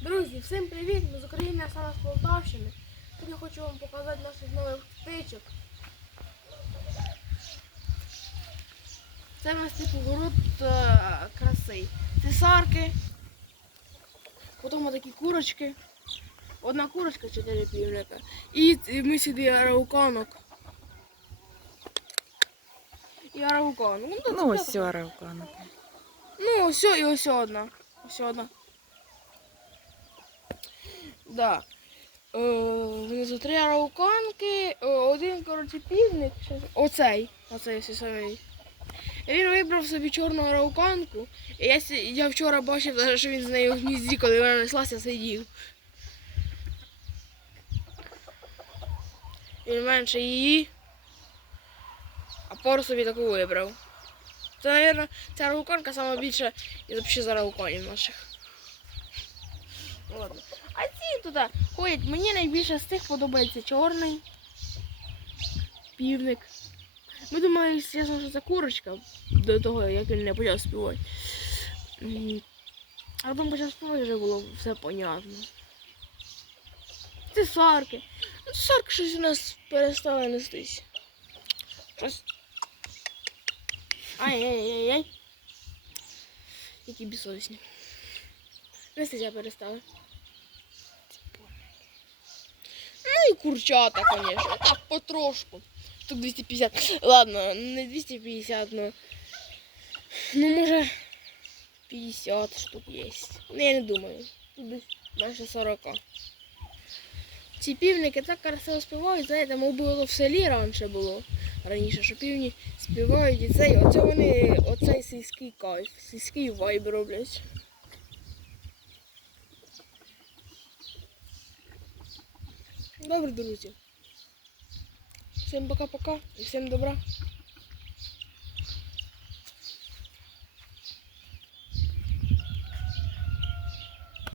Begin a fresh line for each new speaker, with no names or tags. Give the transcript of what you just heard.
Друзі, всім привіт! Ми з України, а саме з Полтавщини. Сьогодні хочу вам показати наших нових птичок. Це в нас типу город е, краси. Це сарки, потім такі курочки. Одна курочка, чотири півника. І ми сюди арауканок. І араукан. Ну,
Ну, ось цю.
Ну, ось і ось одна. Ось одна. Да. Е, внизу три арауканки, е, один, коротше, півник. Оцей. Оцей ось самий. Він вибрав собі чорну арауканку. І я, я вчора бачив, що він з нею в гнізді, коли вона неслася, сидів. Він менше її. А пору собі таку вибрав. Це, мабуть, ця рауканка сама більша із взагалі за рауканів наших. Ладно. А ці туди ходять. Мені найбільше з цих подобається чорний півник. Ми думали, звісно, що це курочка до того, як він не почав співати. А потім почав співати, вже було все понятно. Це сарки. Ну, сарки щось у нас перестали нестись. Щось Ай-яй-яй-яй. Які безсовісні. Нестися перестали. Ну і курчата, конечно. Так, потрошку. Тут 250. Ладно, не 250, но... Ну, може, 50 штук есть. Ну, я не думаю. Тут менше 40. Ці півники так красиво співають, знаєте, мов воно в селі раніше було. Раніше, що півні співають і цей, оце вони, оцей сільський кайф, сільський вайб роблять. Добре, друзі. Всім пока-пока і всім добра.